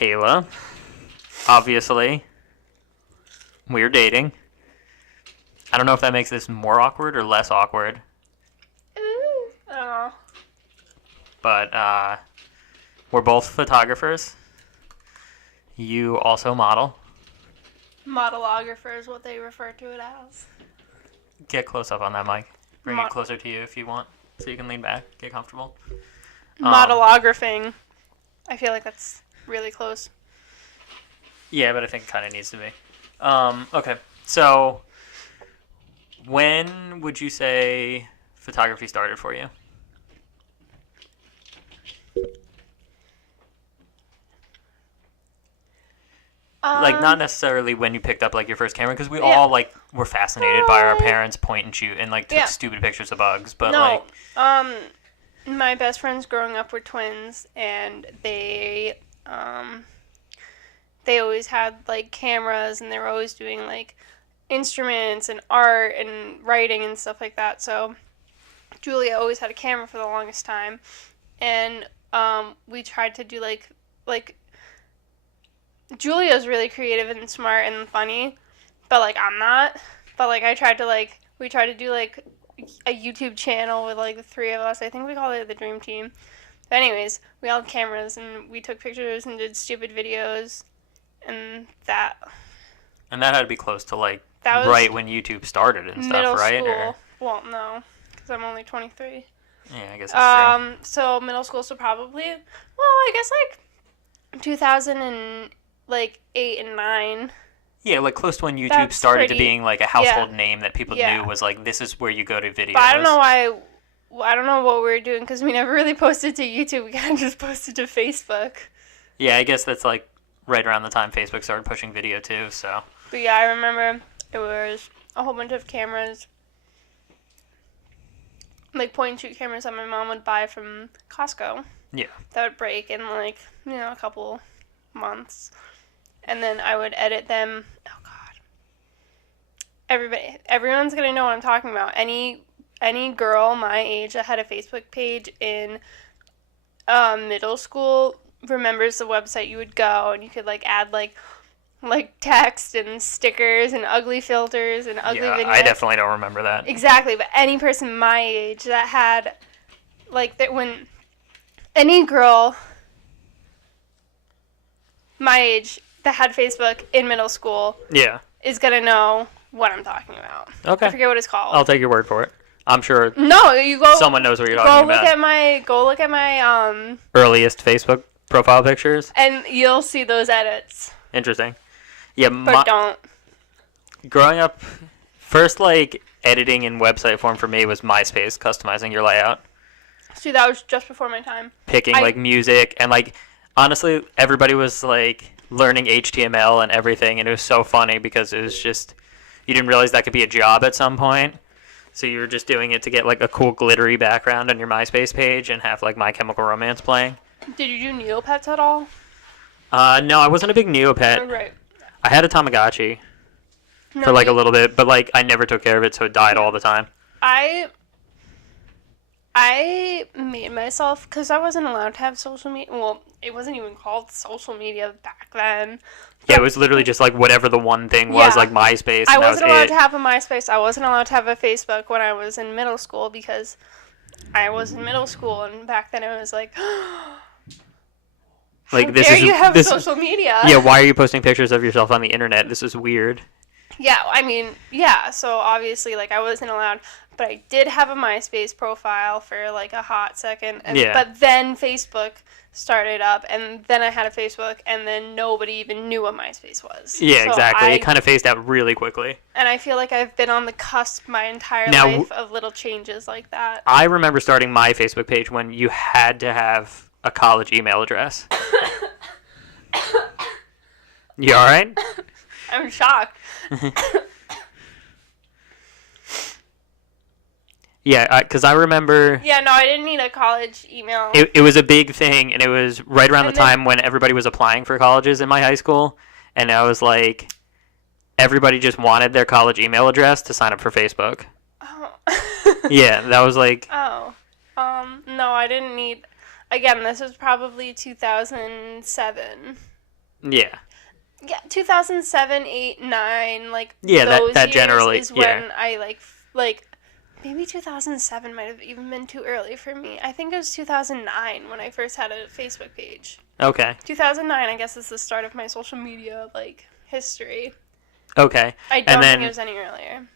Kayla. Obviously, we're dating. I don't know if that makes this more awkward or less awkward. Oh. But we're both photographers. You also model. Modelographer is what they refer to it as. Get close up on that mic. Bring it closer to you if you want, so you can lean back, get comfortable. Modelographing. I feel like that's really close. Yeah, but I think it kind of needs to be. Okay, so when would you say photography started for you? Like, not necessarily when you picked up, like, your first camera, because we all, like, were fascinated by our parents point and shoot and, like, took stupid pictures of bugs, but, my best friends growing up were twins, and they always had, like, cameras, and they were always doing, like, instruments and art and writing and stuff like that, so Julia always had a camera for the longest time, and, we tried to do, like, Julia's really creative and smart and funny, but, like, I'm not. But, like, we tried to do, like, a YouTube channel with, like, the three of us. I think we called it the Dream Team. But anyways, we all had cameras, and we took pictures and did stupid videos, and that... And that had to be close to, like, right when YouTube started and stuff, right? Middle school. Or... Well, no, because I'm only 23. Yeah, I guess that's true. So middle school, so probably... Well, I guess, like, 2008 and 9. Yeah, like close to when YouTube started to being like a household name that people knew was like, this is where you go to videos. But I don't know what we were doing because we never really posted to YouTube. We kind of just posted to Facebook. Yeah, I guess that's like right around the time Facebook started pushing video too, so. But yeah, I remember it was a whole bunch of cameras. Like point and shoot cameras that my mom would buy from Costco. Yeah. That would break in like, a couple months. And then I would edit them. Oh God! Everyone's gonna know what I'm talking about. Any girl my age that had a Facebook page in middle school remembers the website you would go and you could like add like text and stickers and ugly filters and ugly videos. I definitely don't remember that. Exactly, but any person my age that had when any girl my age that had Facebook in middle school is going to know what I'm talking about. Okay. I forget what it's called. I'll take your word for it. I'm sure someone knows what you're talking about. Go look at my earliest Facebook profile pictures. And you'll see those edits. Interesting. Yeah, but don't. Growing up, first editing in website form for me was MySpace, customizing your layout. See, that was just before my time. Picking music and honestly, everybody was learning HTML and everything, and it was so funny because it was just, you didn't realize that could be a job at some point, so you were just doing it to get a cool glittery background on your MySpace page and have My Chemical Romance playing. Did you do Neopets at all? No, I wasn't a big Neopet. Oh, right. I had a Tamagotchi for a little bit, but I never took care of it, so it died all the time. I made myself, because I wasn't allowed to have social media. Well, it wasn't even called social media back then. Yeah, it was literally just whatever the one thing was, MySpace. I wasn't allowed to have a MySpace. I wasn't allowed to have a Facebook when I was in middle school because I was in middle school, and back then it was you have social media? Yeah, why are you posting pictures of yourself on the internet? This is weird. Yeah, I mean, so obviously, I wasn't allowed, but I did have a MySpace profile for, a hot second, but then Facebook started up, and then I had a Facebook, and then nobody even knew what MySpace was. Yeah, so exactly. It kind of phased out really quickly. And I feel like I've been on the cusp my entire life of little changes like that. I remember starting my Facebook page when you had to have a college email address. You all right? I'm shocked. Yeah, because I remember... Yeah, no, I didn't need a college email. It was a big thing, and it was right around the time when everybody was applying for colleges in my high school, and I was everybody just wanted their college email address to sign up for Facebook. Oh. Yeah, that was Oh. No, I didn't need... Again, this was probably 2007. Yeah. Yeah, 2007, 8, 9, like Yeah, those that years generally, is yeah. when I like maybe 2007 might have even been too early for me. I think it was 2009 when I first had a Facebook page. Okay. 2009, I guess, is the start of my social media like history. Okay. I And don't think then it was any earlier.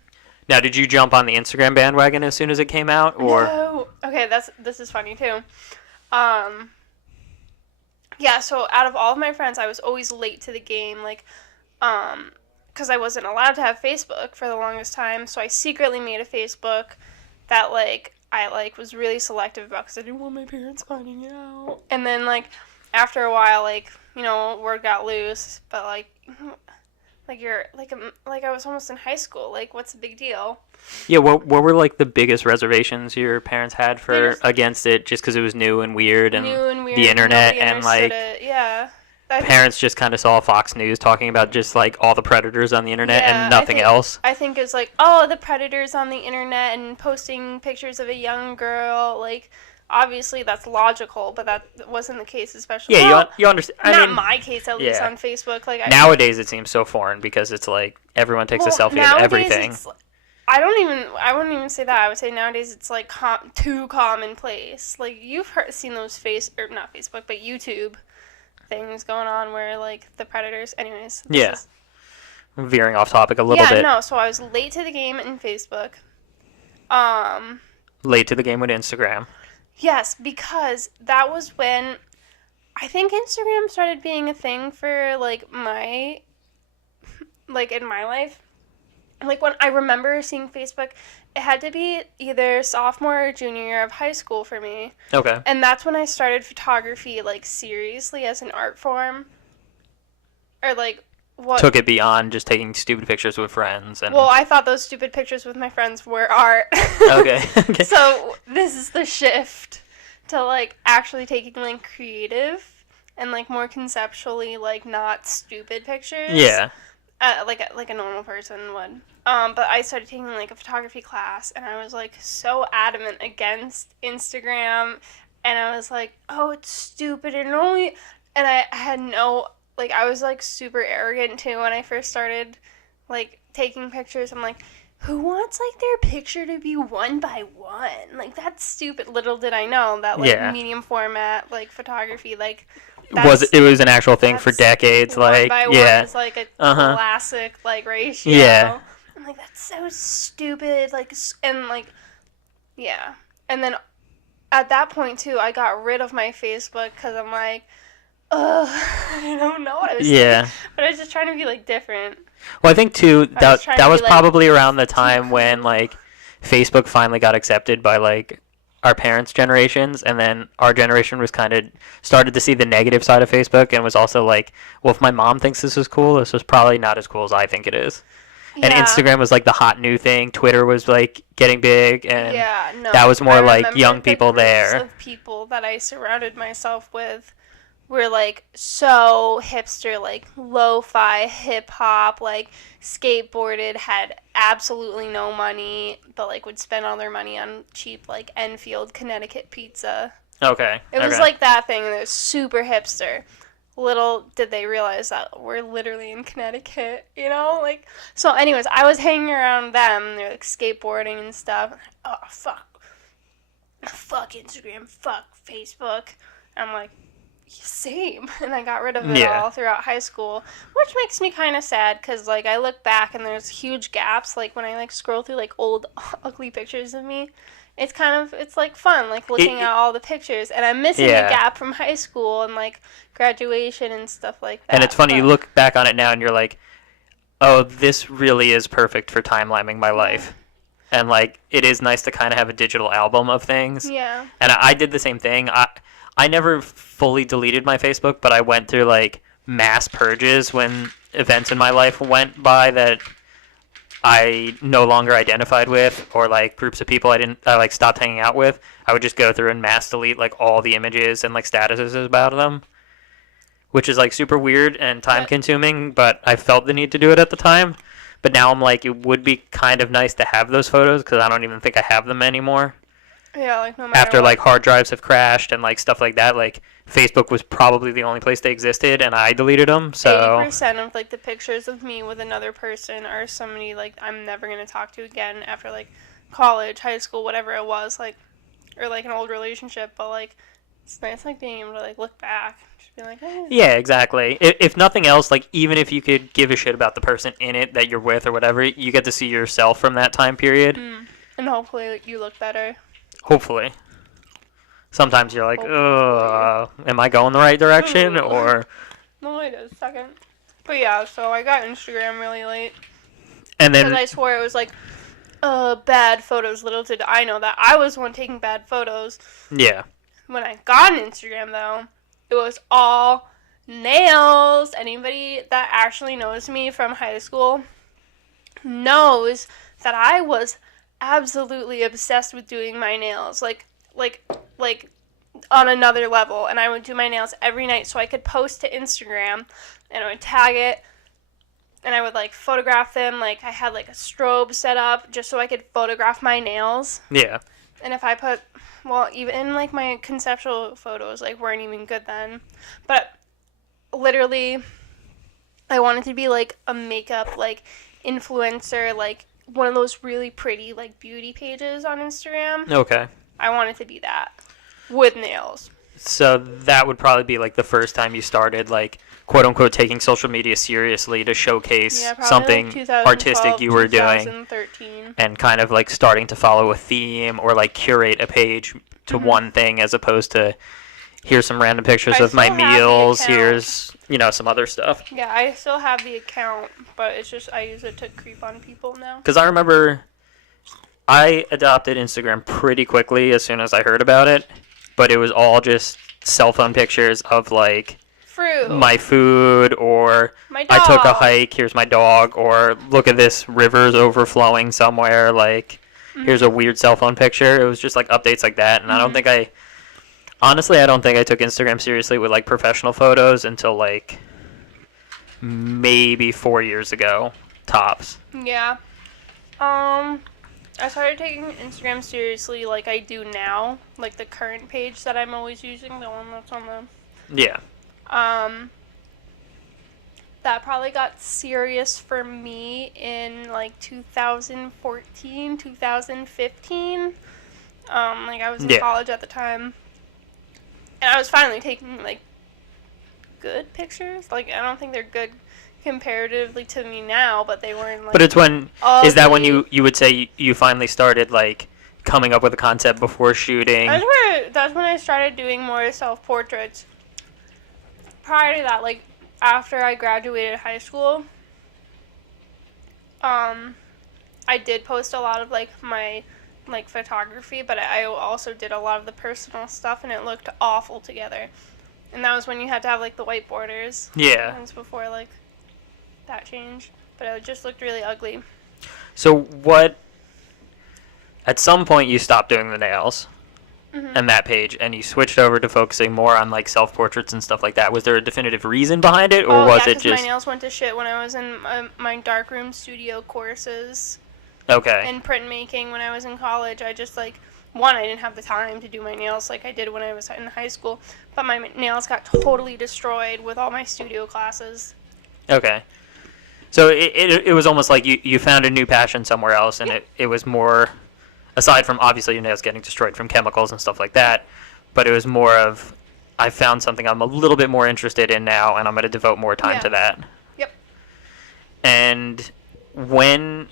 now, did you jump on the Instagram bandwagon as soon as it came out, or? No. Okay, this is funny too. Yeah, so out of all of my friends, I was always late to the game, like, because I wasn't allowed to have Facebook for the longest time, so I secretly made a Facebook that, like, I, like, was really selective about because I didn't want my parents finding it out. And then, like, after a while, like, you know, word got loose, but, like you're, like I was almost in high school, like, what's the big deal? Yeah, what were like the biggest reservations your parents had for against it, just because it was new and weird and the internet and like it. Yeah. Parents just kind of saw Fox News talking about just like all the predators on the internet and nothing else. I think it's like, oh, the predators on the internet and posting pictures of a young girl, like obviously that's logical, but that wasn't the case, especially. Yeah, well, you understand. Not my case, at least on Facebook. Like nowadays, it seems so foreign because it's like everyone takes a selfie of everything. I wouldn't even say that. I would say nowadays it's like too commonplace. Like you've seen those not Facebook, but YouTube things going on where like the predators. Anyways. Yeah. Veering off topic a little bit. Yeah, no. So I was late to the game in Facebook. Late to the game with Instagram. Yes, because that was when I think Instagram started being a thing for like in my life. Like when I remember seeing Facebook, it had to be either sophomore or junior year of high school for me. Okay. And that's when I started photography like seriously as an art form. Or like what took it beyond just taking stupid pictures with friends and well, I thought those stupid pictures with my friends were art. Okay. So this is the shift to like actually taking like creative and like more conceptually like not stupid pictures. Yeah. Like a normal person would. But I started taking like a photography class, and I was like so adamant against Instagram, and I was like, oh, it's stupid, and I had no, like, I was like super arrogant too when I first started like taking pictures. I'm like, who wants like their picture to be one by one? Like that's stupid. Little did I know that like medium format like photography like. It was an actual thing for decades, like one is like a classic like ratio. Yeah. I'm like, that's so stupid, like, and like, yeah. And then at that point too, I got rid of my Facebook because I'm like, ugh, I don't know what I was saying. But I was just trying to be like different. Well, I think too that was probably around the time when like Facebook finally got accepted by like our parents' generations, and then our generation was kind of started to see the negative side of Facebook and was also like, well, if my mom thinks this is cool, this is probably not as cool as I think it is. Yeah. And Instagram was like the hot new thing. Twitter was like getting big, and that was more like young people there. Of people that I surrounded myself with were like so hipster, like lo-fi, hip-hop, like skateboarded, had absolutely no money, but like would spend all their money on cheap like Enfield, Connecticut pizza. Okay. It was like that thing, and it was super hipster. Little did they realize that we're literally in Connecticut, you know? Like, so anyways, I was hanging around them, they're like skateboarding and stuff. Oh, fuck Instagram, fuck Facebook. I'm like, same. And I got rid of it all throughout high school, which makes me kind of sad because like I look back and there's huge gaps. Like when I like scroll through like old ugly pictures of me, it's like fun like looking at all the pictures, and I'm missing a gap from high school and like graduation and stuff like that. And it's funny, you look back on it now and you're like, oh, this really is perfect for time-lapsing my life. And like it is nice to kind of have a digital album of things. Yeah. And I did the same thing. I never fully deleted my Facebook, but I went through like mass purges when events in my life went by that I no longer identified with, or like groups of people I like stopped hanging out with. I would just go through and mass delete like all the images and like statuses about them, which is like super weird and time consuming, but I felt the need to do it at the time. But now I'm like, it would be kind of nice to have those photos because I don't even think I have them anymore. Yeah, like no matter After what. like hard drives have crashed and like stuff like that, like Facebook was probably the only place they existed, and I deleted them. So 80% of like the pictures of me with another person are somebody like I'm never gonna talk to again after like college, high school, whatever it was, like, or like an old relationship. But like it's nice like being able to like look back, just be like, oh. yeah, exactly. If nothing else, like even if you could give a shit about the person in it that you're with or whatever, you get to see yourself from that time period. And hopefully like, you look better. Hopefully. Sometimes you're like, Hopefully. am I going the right direction? Ooh. Or No, wait a second. But yeah, so I got Instagram really late. and Because then I swore it was like, bad photos. Little did I know that I was the one taking bad photos. yeah, When I got an Instagram, though, it was all nails. Anybody that actually knows me from high school knows that I was absolutely obsessed with doing my nails. Like on another level. And I would do my nails every night so I could post to Instagram and I would tag it and I would like photograph them. Like I had like a strobe set up just so I could photograph my nails. yeah. And if I put, well, even like my conceptual photos like weren't even good then. But literally I wanted to be like a makeup like influencer, like one of those really pretty like beauty pages on Instagram. Okay. I wanted to be that with nails. So that would probably be like the first time you started like quote unquote taking social media seriously to showcase Probably something like 2012, artistic you were doing 2013. and kind of like starting to follow a theme or like curate a page to one thing as opposed to here's some random pictures I of my still have the meals, account. here's, some other stuff. Yeah, I still have the account, but it's just I use it to creep on people now. Because I remember I adopted Instagram pretty quickly as soon as I heard about it, but it was all just cell phone pictures of like Fruit. my food or My dog. I took a hike, here's my dog, or look at this river's overflowing somewhere, like here's a weird cell phone picture. It was just like updates like that, and I don't think I took Instagram seriously with like professional photos until like maybe 4 years ago, tops. Yeah. I started taking Instagram seriously like I do now, like the current page that I'm always using, the one that's on the Yeah. that probably got serious for me in like 2014, 2015. Like I was in college at the time. And I was finally taking like good pictures. Like I don't think they're good comparatively to me now, but they weren't like But it's when ugly. is that when you would say you finally started like coming up with a concept before shooting? That's when I started doing more self-portraits. Prior to that, like after I graduated high school, I did post a lot of like my like photography, but I also did a lot of the personal stuff, and it looked awful together. And that was when you had to have like the white borders. Yeah. That was before like that changed, but it just looked really ugly. So what? At some point, you stopped doing the nails and that page, and you switched over to focusing more on like self-portraits and stuff like that. Was there a definitive reason behind it, or was it just my nails went to shit when I was in my darkroom studio courses okay? and printmaking when I was in college? I just like I didn't have the time to do my nails like I did when I was in high school, but my nails got totally destroyed with all my studio classes. Okay. So it was almost like you found a new passion somewhere else, and it was more, aside from obviously your nails getting destroyed from chemicals and stuff like that, but it was more of, I found something I'm a little bit more interested in now, and I'm going to devote more time to that. Yep. And when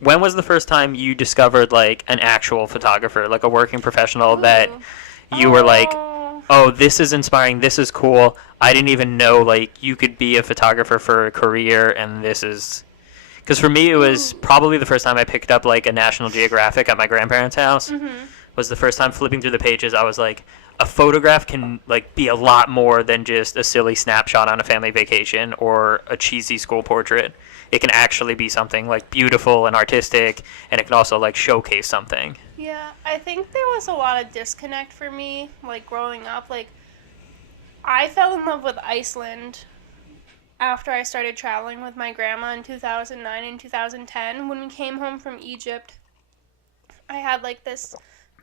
was the first time you discovered like an actual photographer, like a working professional that you were like, oh, this is inspiring, this is cool. I didn't even know like you could be a photographer for a career, and this is, because for me it was probably the first time I picked up like a National Geographic at my grandparents' house. Was the first time flipping through the pages. I was like, a photograph can like be a lot more than just a silly snapshot on a family vacation or a cheesy school portrait. It can actually be something like beautiful and artistic, and it can also like showcase something. Yeah, I think there was a lot of disconnect for me, like growing up. Like, I fell in love with Iceland after I started traveling with my grandma in 2009 and 2010. When we came home from Egypt, I had like this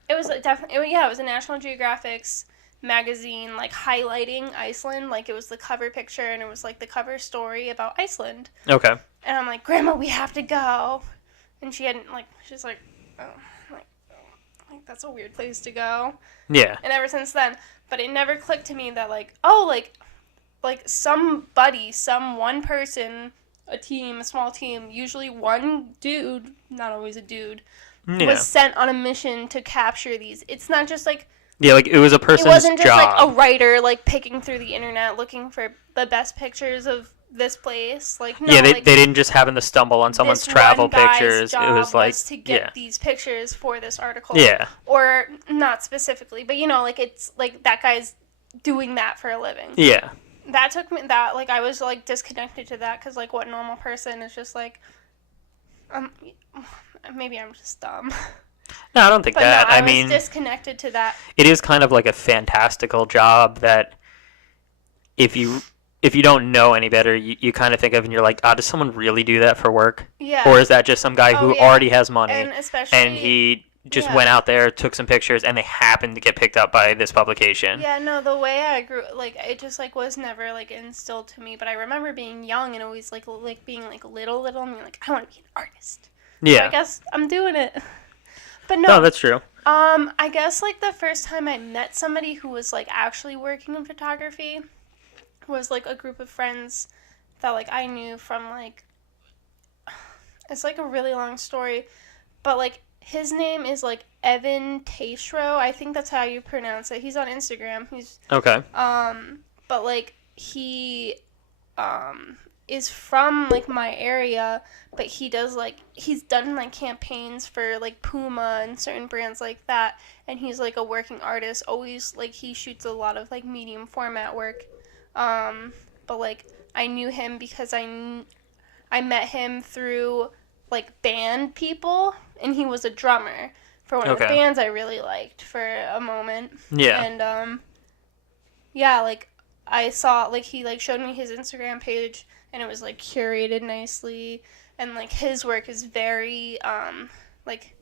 It was definitely, yeah, it was a National Geographic's magazine, like, highlighting Iceland. Like, it was the cover picture, and it was, like, the cover story about Iceland. Okay. And I'm like, Grandma, we have to go. And she hadn't, like, she's like, oh, like, that's a weird place to go. Yeah. And ever since then, but it never clicked to me that, like, oh, like somebody, some one person, a team, a small team, usually one dude, not always a dude, was sent on a mission to capture these. It's not just like, yeah, like it was a person's job. It wasn't just like a writer like picking through the internet looking for the best pictures of this place. Like, no, yeah, they like, didn't just happen to stumble on someone's travel pictures. It was like to get these pictures for this article. Yeah. Or not specifically, but like it's like that guy's doing that for a living. Yeah. That took me, that, like, I was, like, disconnected to that, because, like, what normal person is just, like, maybe I'm just dumb. No, I don't think but that. No, I mean, was disconnected to that. It is kind of like a fantastical job that if you don't know any better, you kind of think of and you're like, does someone really do that for work? Yeah. Or is that just some guy who already has money and he just went out there, took some pictures, and they happened to get picked up by this publication? Yeah, no, the way I grew, like, it just, like, was never, like, instilled to me, but I remember being young and always, like being, like, little, and being like, I want to be an artist. Yeah. So I guess I'm doing it. But no, that's true. I guess, like, the first time I met somebody who was, like, actually working in photography was, like, a group of friends that, like, I knew from, like, it's, like, a really long story, but, like, his name is, like, Evan Taishro. I think that's how you pronounce it. He's on Instagram. He's okay. But, like, he is from, like, my area, but he does, like, he's done, like, campaigns for, like, Puma and certain brands like that, and he's, like, a working artist. Always, like, he shoots a lot of, like, medium format work. But, like, I knew him because I met him through, like, band people, and he was a drummer for one of the bands I really liked for a moment. Yeah. And, yeah, like, I saw, like, he, like, showed me his Instagram page, and it was, like, curated nicely, and, like, his work is very, like,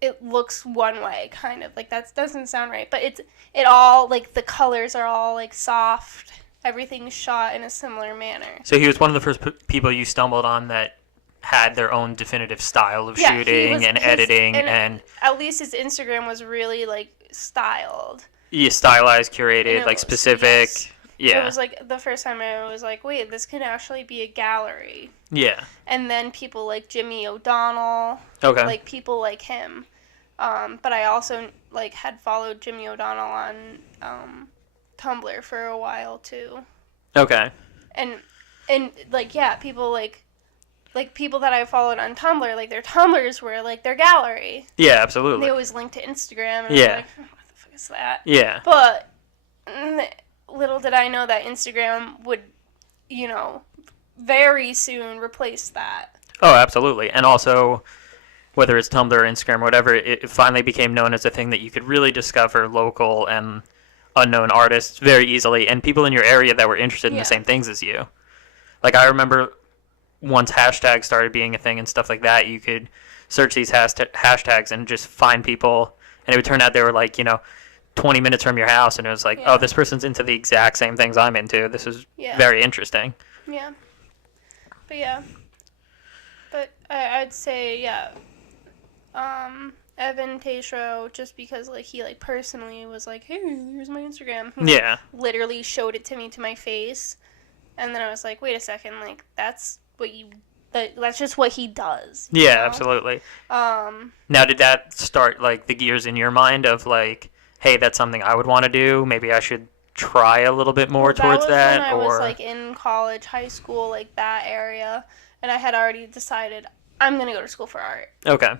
it looks one way, kind of. Like, that doesn't sound right, but it all, like, the colors are all, like, soft. Everything's shot in a similar manner. So he was one of the first people you stumbled on that had their own definitive style of shooting and editing, and at least his Instagram was really, like, styled. Yeah, stylized, curated, like, specific. Yes. Yeah. It was, like, the first time I was like, wait, this can actually be a gallery. Yeah. And then people like Jimmy O'Donnell. Okay. Like, people like him. But I also, like, had followed Jimmy O'Donnell on Tumblr for a while, too. Okay. And like, yeah, people, like, people that I followed on Tumblr, like, their Tumblrs were, like, their gallery. Yeah, absolutely. And they always linked to Instagram, and I was like, what the fuck is that? Yeah. But little did I know that Instagram would, very soon replace that. Oh, absolutely. And also, whether it's Tumblr or Instagram or whatever, it finally became known as a thing that you could really discover local and unknown artists very easily, and people in your area that were interested in the same things as you. Like, I remember once hashtags started being a thing and stuff like that, you could search these hashtags and just find people, and it would turn out they were, like, 20 minutes from your house, and it was like, oh, this person's into the exact same things I'm into. This is very interesting. Yeah. But, yeah. But I'd say, Evan Taishro, just because, like, he, like, personally was like, hey, here's my Instagram. He literally showed it to me to my face. And then I was like, wait a second, like, that's just what he does. Yeah, absolutely. Now, did that start, like, the gears in your mind of, like, hey, that's something I would want to do? Maybe I should try a little bit more towards that? When I was, like, in college, high school, like, that area. And I had already decided I'm going to go to school for art. Okay.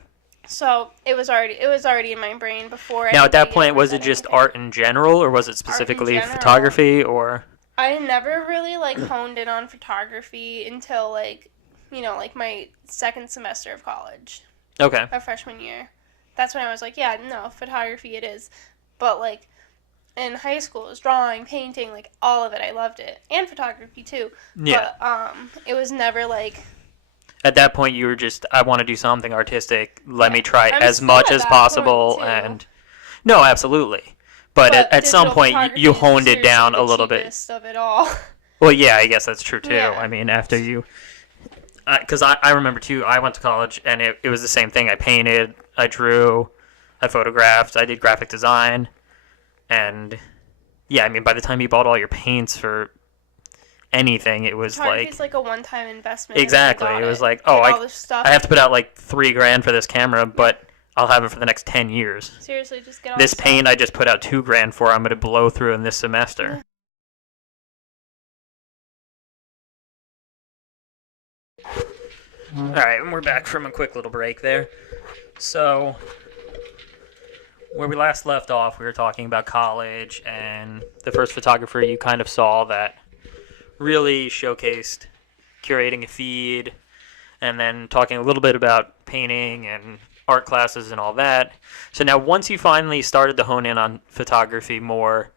So it was already in my brain before. Now, at that point, was it just art in general, or was it specifically photography, or? I never really, like, honed in on photography until, like, like, my second semester of college. Okay. Of freshman year. That's when I was like, yeah, no, photography it is. But, like, in high school, it was drawing, painting, like, all of it. I loved it. And photography, too. Yeah. But, it was never, like... At that point, you were just, I want to do something artistic. Let me try I'm as still much at as that possible. point, too. And no, absolutely. But at some digital point, you photography honed is it down seriously a little the bit. cheapest of it all. Well, yeah, I guess that's true too. Yeah. I mean, after you, because I remember too, I went to college and it was the same thing. I painted, I drew, I photographed, I did graphic design, and yeah, I mean, by the time you bought all your paints for anything, it was Photography like is like a one-time investment. exactly. And It was it. like, oh, Like all this stuff. I have to put out like $3,000 for this camera, but I'll have it for the next 10 years. Seriously, just get all This the stuff. paint I just put out $2,000 for. I'm gonna blow through in this semester. All right, and we're back from a quick little break there. So, where we last left off, we were talking about college and the first photographer you kind of saw that really showcased curating a feed, and then talking a little bit about painting and art classes and all that. So now once you finally started to hone in on photography more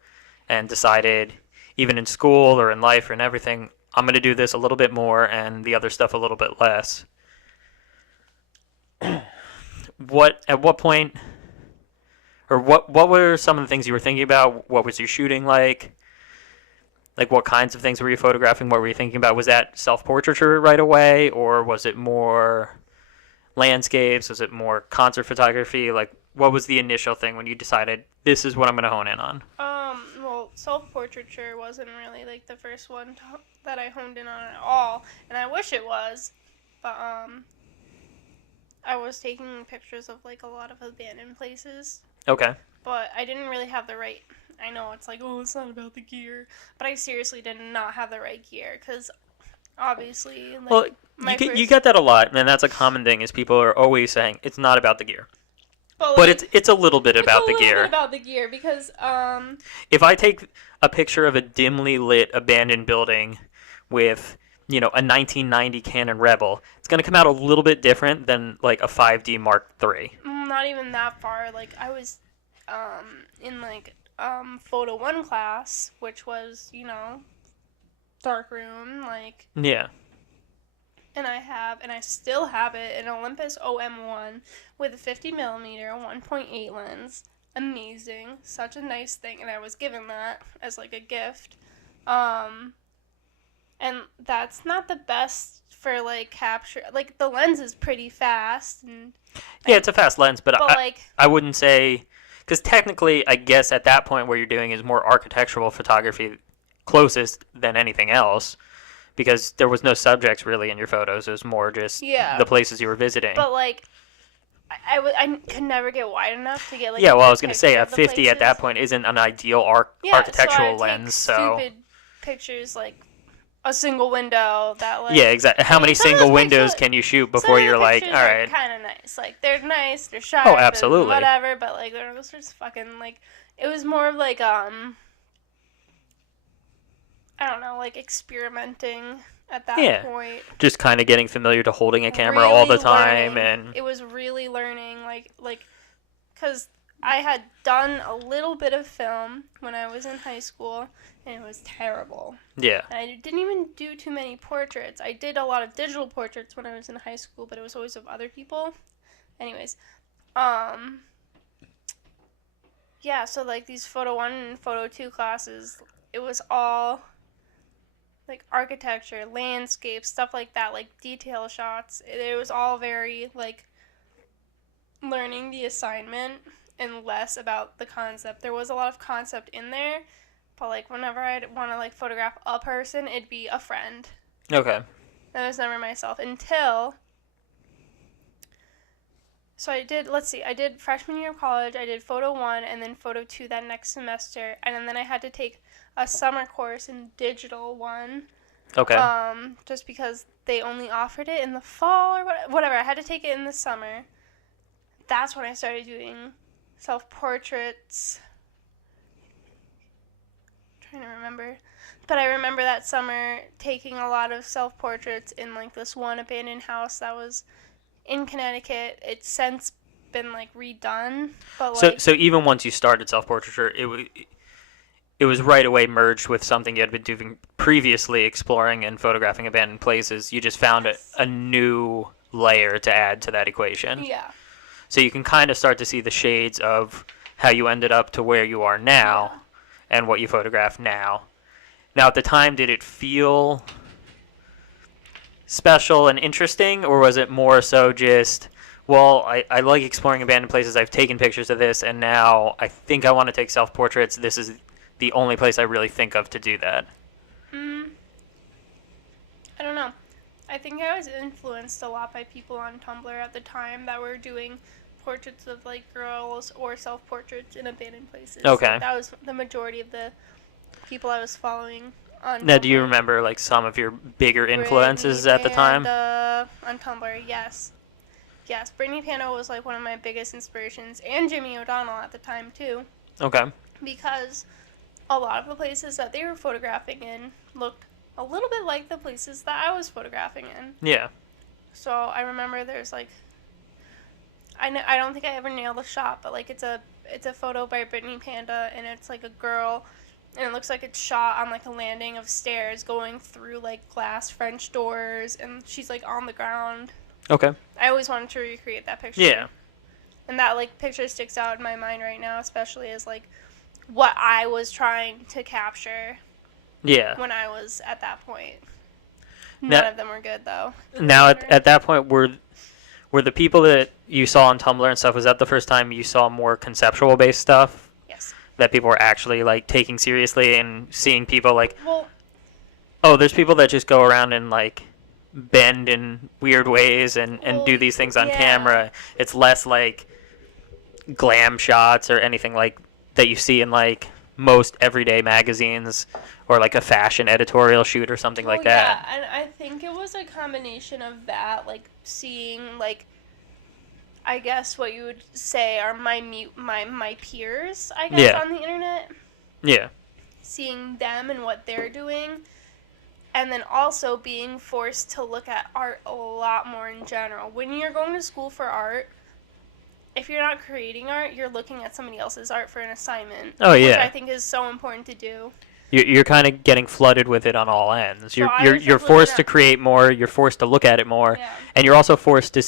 and decided, even in school or in life or in everything, I'm going to do this a little bit more and the other stuff a little bit less. At what point, or what were some of the things you were thinking about? What was your shooting like? Like, what kinds of things were you photographing? What were you thinking about? Was that self-portraiture right away, or was it more landscapes? Was it more concert photography? Like, what was the initial thing when you decided, this is what I'm going to hone in on? Well, self-portraiture wasn't really, like, the first one that I honed in on at all, and I wish it was, but, I was taking pictures of, like, a lot of abandoned places. Okay. But I didn't really have the right... I know it's like, oh, it's not about the gear. But I seriously did not have the right gear. Because, obviously... Like, well, you get that a lot. And that's a common thing, is people are always saying, it's not about the gear. But like, it's a little bit about the gear. It's a little bit about the gear. Because, if I take a picture of a dimly lit abandoned building with, a 1990 Canon Rebel, it's going to come out a little bit different than, like, a 5D Mark III. Not even that far. Like, I was in, like... photo 1 class, which was, darkroom, like... Yeah. And I still have it, an Olympus OM1 with a 50mm 1.8 lens. Amazing. Such a nice thing, and I was given that as, like, a gift. And that's not the best for, like, capture... Like, the lens is pretty fast, and... Yeah, it's a fast lens, but like... I wouldn't say... Because technically, I guess at that point, what you're doing is more architectural photography, closest than anything else, because there was no subjects really in your photos. It was more just the places you were visiting. But, like, I could never get wide enough to get, like... Yeah, well, I was going to say, a 50 places. at that point isn't an ideal architectural lens, so... stupid pictures, like, a single window that, like... Yeah, exactly. How many single windows can you shoot before you're like, all right... kind of nice. Like, they're nice, they're sharp, oh, absolutely. whatever, but, like, they're just fucking, like... It was more of, like, I don't know, like, experimenting at that point. Just kind of getting familiar to holding a camera all the time, and... It was really learning, like, because I had done a little bit of film when I was in high school, and it was terrible. Yeah. And I didn't even do too many portraits. I did a lot of digital portraits when I was in high school, but it was always of other people. Anyways, yeah, so, like, these Photo 1 and Photo 2 classes, it was all, like, architecture, landscape, stuff like that, like, detail shots. It was all very, like, learning the assignment and less about the concept. There was a lot of concept in there, but, like, whenever I'd want to, like, photograph a person, it'd be a friend. Okay. That was never myself until... So I did freshman year of college, I did Photo 1 and then Photo 2 that next semester, and then I had to take a summer course in Digital 1. Okay. Just because they only offered it in the fall or whatever. I had to take it in the summer. That's when I started doing self-portraits. I'm trying to remember. But I remember that summer taking a lot of self-portraits in, like, this one abandoned house that was in Connecticut. It's since been, like, redone. But, like, so even once you started self-portraiture, it was right away merged with something you had been doing previously, exploring and photographing abandoned places. You just found a new layer to add to that equation. Yeah. So you can kind of start to see the shades of how you ended up to where you are now and what you photograph now. Now, at the time, did it feel special and interesting, or was it more so just, well, I like exploring abandoned places, I've taken pictures of this, and now I think I want to take self-portraits. This is the only place I really think of to do that? I don't know. I think I was influenced a lot by people on Tumblr at the time that were doing portraits of like girls or self-portraits in abandoned places. Okay. Like, that was the majority of the people I was following on Now, Tumblr. do you remember like some of your bigger influences at the time? On Tumblr, yes. Yes, Brittany Pano was like one of my biggest inspirations, and Jimmy O'Donnell at the time too. Okay. Because a lot of the places that they were photographing in looked a little bit like the places that I was photographing in. Yeah. So I remember there's like, I don't think I ever nailed the shot, but like it's a photo by Brittany Panda, and it's like a girl, and it looks like it's shot on like a landing of stairs going through like glass French doors, and she's like on the ground. Okay. I always wanted to recreate that picture. Yeah. And that like picture sticks out in my mind right now, especially as like what I was trying to capture. Yeah. When I was at that point. Now, None of them were good though. Now at that point, were the people that you saw on Tumblr and stuff, was that the first time you saw more conceptual based stuff? Yes. That people were actually like taking seriously and seeing people like, well, oh, there's people that just go around and like bend in weird ways and do these things on camera. It's less like glam shots or anything like that you see in like most everyday magazines or like a fashion editorial shoot or something like that. Yeah, and I think it was a combination of that, like seeing like, I guess what you would say are my peers, I guess, on the internet. Yeah. Seeing them and what they're doing, and then also being forced to look at art a lot more in general. When you're going to school for art, if you're not creating art, you're looking at somebody else's art for an assignment. Oh, yeah. Which I think is so important to do. You're kind of getting flooded with it on all ends. You're forced to create more. You're forced to look at it more, and you're also forced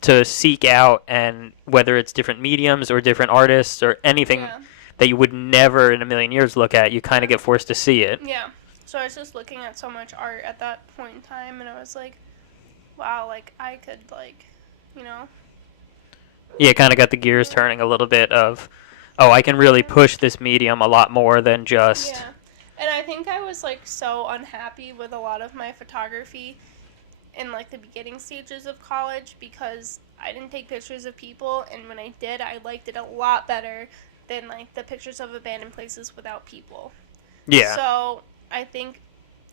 to seek out, and whether it's different mediums or different artists or anything that you would never in a million years look at, you kind of get forced to see it. Yeah. So I was just looking at so much art at that point in time, and I was like, wow, like I could like, you know. Yeah, kind of got the gears turning a little bit of, oh, I can really push this medium a lot more than just. Yeah. And I think I was like so unhappy with a lot of my photography in like the beginning stages of college because I didn't take pictures of people, and when I did, I liked it a lot better than like the pictures of abandoned places without people. Yeah. So I think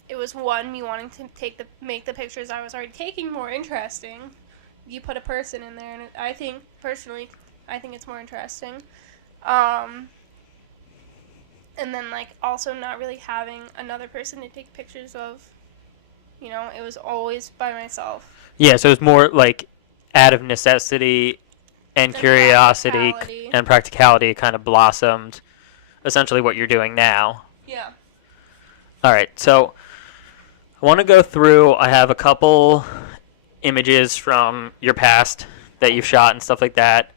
it was me wanting to make the pictures I was already taking more interesting. You put a person in there, and I think personally, it's more interesting. And then like also not really having another person to take pictures of. You know, it was always by myself. Yeah, so it was more like out of necessity and curiosity and practicality kind of blossomed essentially what you're doing now. Yeah. All right, so I want to go through, I have a couple images from your past that you've shot and stuff like that.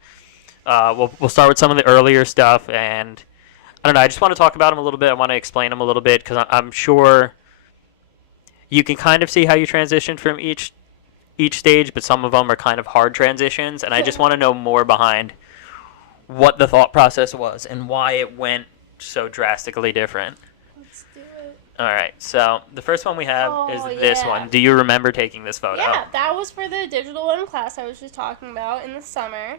We'll start with some of the earlier stuff, and I don't know, I just want to talk about them a little bit. I want to explain them a little bit because I'm sure you can kind of see how you transitioned from each stage, but some of them are kind of hard transitions, and I just want to know more behind what the thought process was and why it went so drastically different. Let's do it. All right, so the first one we have is this one. Do you remember taking this photo? Yeah, that was for the Digital 1 class I was just talking about in the summer.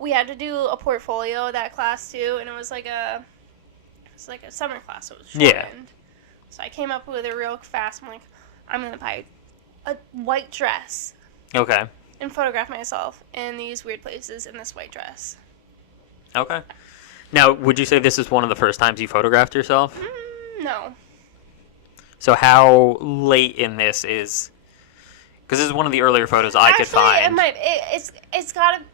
We had to do a portfolio that class too, and it was like a summer class, so it was shortened. Yeah. So I came up with it real fast. I'm like, I'm going to buy a white dress. Okay. And photograph myself in these weird places in this white dress. Okay. Now, would you say this is one of the first times you photographed yourself? No. So how late in this is... Because this is one of the earlier photos I could find. It's got to...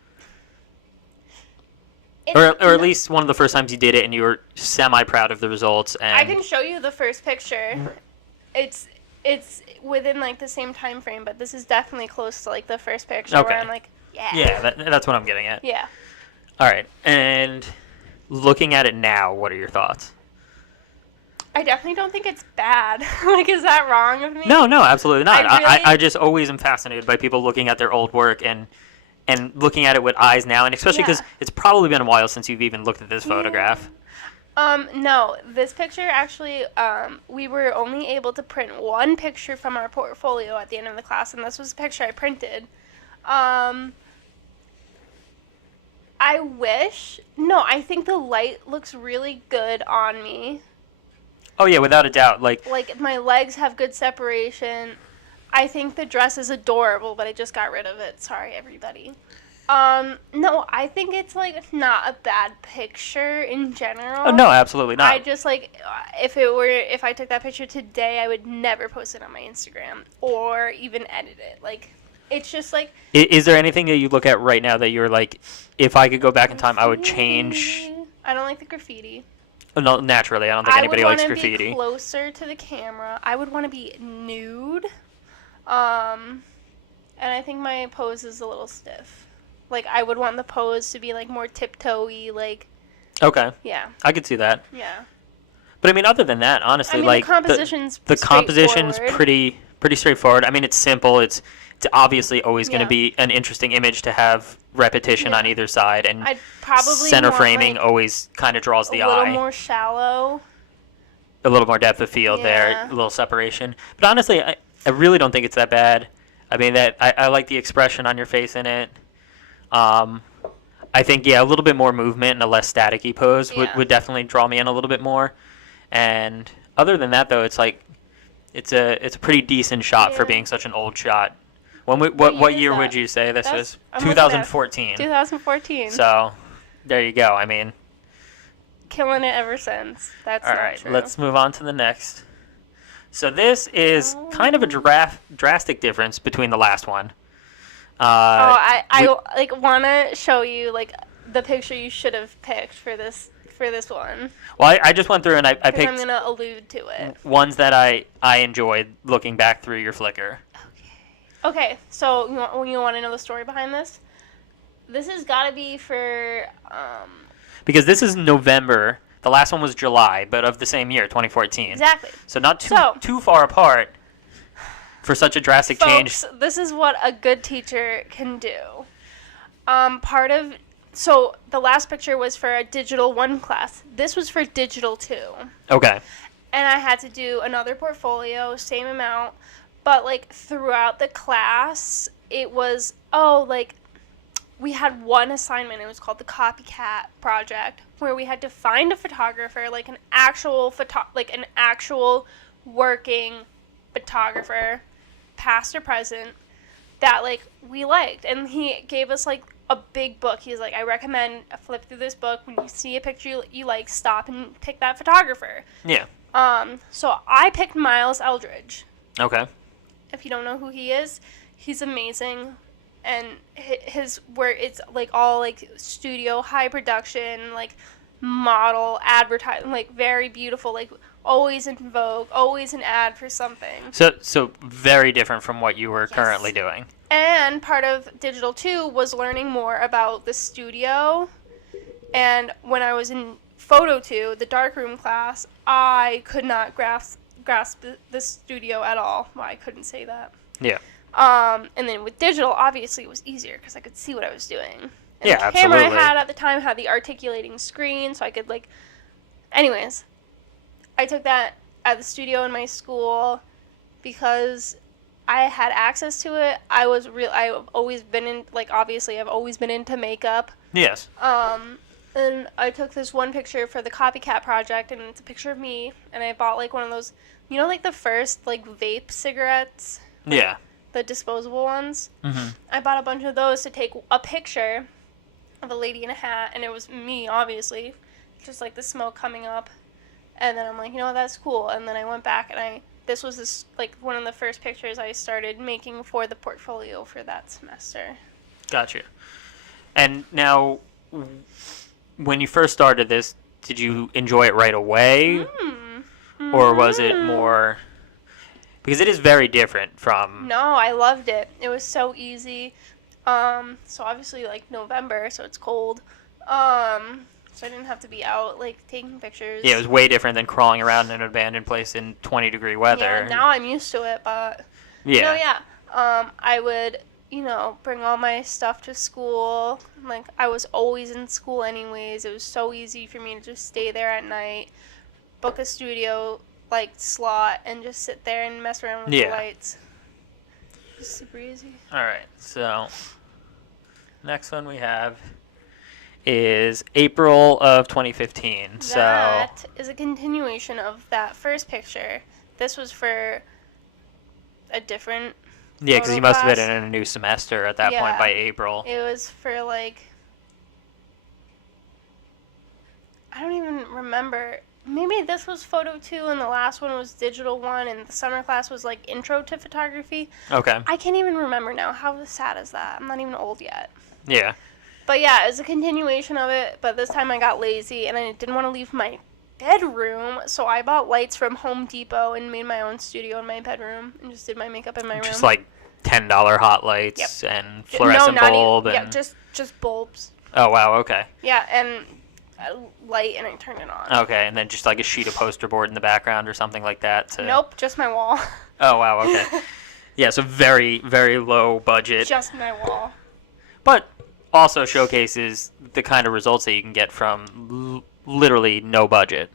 or at least one of the first times you did it and you were semi-proud of the results. And I can show you the first picture. It's within like the same time frame, but this is definitely close to like the first picture Okay. where I'm like, yeah. Yeah, that's what I'm getting at. Yeah. All right, and looking at it now, what are your thoughts? I definitely don't think it's bad. Like, is that wrong of me? No, absolutely not. I I just always am fascinated by people looking at their old work and looking at it with eyes now, and especially because it's probably been a while since you've even looked at this photograph. No, this picture actually, we were only able to print one picture from our portfolio at the end of the class, and this was a picture I printed. I think the light looks really good on me. Oh yeah, without a doubt. Like my legs have good separation. I think the dress is adorable, but I just got rid of it. Sorry, everybody. No, I think it's like not a bad picture in general. Oh, no, absolutely not. I just like if I took that picture today, I would never post it on my Instagram or even edit it. Like, it's just like. Is there anything that you look at right now that you're like, if I could go back in time, I would change? I don't like the graffiti. No, naturally, I don't think anybody likes graffiti. I would want to be closer to the camera. I would want to be nude. And I think my pose is a little stiff. Like, I would want the pose to be, like, more tiptoey, like. Okay. Yeah. I could see that. Yeah. But, I mean, other than that, honestly, like, the composition's pretty straightforward. I mean, it's simple. It's obviously always going to be an interesting image to have repetition on either side, and I'd probably center framing always kind of draws the eye. A little more shallow. A little more depth of field there, a little separation. But honestly, I really don't think it's that bad. I mean, I like the expression on your face in it. I think, a little bit more movement and a less staticky pose would definitely draw me in a little bit more. And other than that, though, it's like it's a pretty decent shot for being such an old shot. What year would you say this was? 2014. 2014. So, there you go. I mean, killing it ever since. That's all not right. true. Let's move on to the next. So this is kind of a drastic difference between the last one. I want to show you like the picture you should have picked for this one. Well, I just went through and I picked. I'm gonna allude to it. Ones that I enjoyed looking back through your Flickr. Okay, so you want to know the story behind this? This has got to be for. Because this is November. The last one was July, but of the same year, 2014. Exactly. So not too far apart for such a drastic change. This is what a good teacher can do. So the last picture was for a Digital 1 class. This was for Digital 2. Okay. And I had to do another portfolio, same amount. But, like, throughout the class, it was, we had one assignment. It was called the Copycat Project, where we had to find a photographer, like an actual working photographer, past or present, that, like, we liked. And he gave us, like, a big book. He's like, I recommend flip through this book. When you see a picture you like, stop and pick that photographer. Yeah. So I picked Miles Eldridge. Okay. If you don't know who he is, he's amazing. And his work, it's, like, all, like, studio, high production, like, model, advertising, like, very beautiful, like, always in Vogue, always an ad for something. So very different from what you were currently doing. And part of Digital 2 was learning more about the studio. And when I was in Photo 2, the darkroom class, I could not grasp the studio at all. Well, I couldn't say that. Yeah. And then with digital, obviously, it was easier because I could see what I was doing. And yeah, the camera absolutely. I had at the time had the articulating screen, so I could, like... Anyways, I took that at the studio in my school because I had access to it. I've always been in... Like, obviously, I've always been into makeup. Yes. And I took this one picture for the Copycat Project, and it's a picture of me, and I bought, like, one of those... You know, like, the first, like, vape cigarettes? Yeah. The disposable ones. Mm-hmm. I bought a bunch of those to take a picture of a lady in a hat, and it was me, obviously, just like the smoke coming up. And then I'm like, you know what, that's cool. And then I went back, and this was like one of the first pictures I started making for the portfolio for that semester. Gotcha. And now, when you first started this, did you enjoy it right away, or was it more? Because it is very different from. No, I loved it. It was so easy. So obviously like November, so it's cold. So I didn't have to be out like taking pictures. Yeah, it was way different than crawling around in an abandoned place in 20-degree weather. Yeah, now I'm used to it, but yeah. I would, bring all my stuff to school. Like I was always in school anyways. It was so easy for me to just stay there at night, book a studio like slot, and just sit there and mess around with the lights. Just super easy. All right, so next one we have is April of 2015. That is a continuation of that first picture. This was for a different. Yeah, because you must have been in a new semester at that point by April. It was for like. I don't even remember. Maybe this was photo 2 and the last one was digital 1 and the summer class was like intro to photography. Okay. I can't even remember now. How sad is that? I'm not even old yet. Yeah. But yeah, it's a continuation of it, but this time I got lazy and I didn't want to leave my bedroom, so I bought lights from Home Depot and made my own studio in my bedroom and just did my makeup in my room. Just like $10 hot lights and fluorescent bulb. Yeah, just bulbs. Oh, wow, okay. Yeah, and a light and I turned it on. Okay, and then just like a sheet of poster board in the background or something like that. Nope, just my wall. Oh, wow, okay. Yeah, so very, very low budget. Just my wall. But also showcases the kind of results that you can get from literally no budget.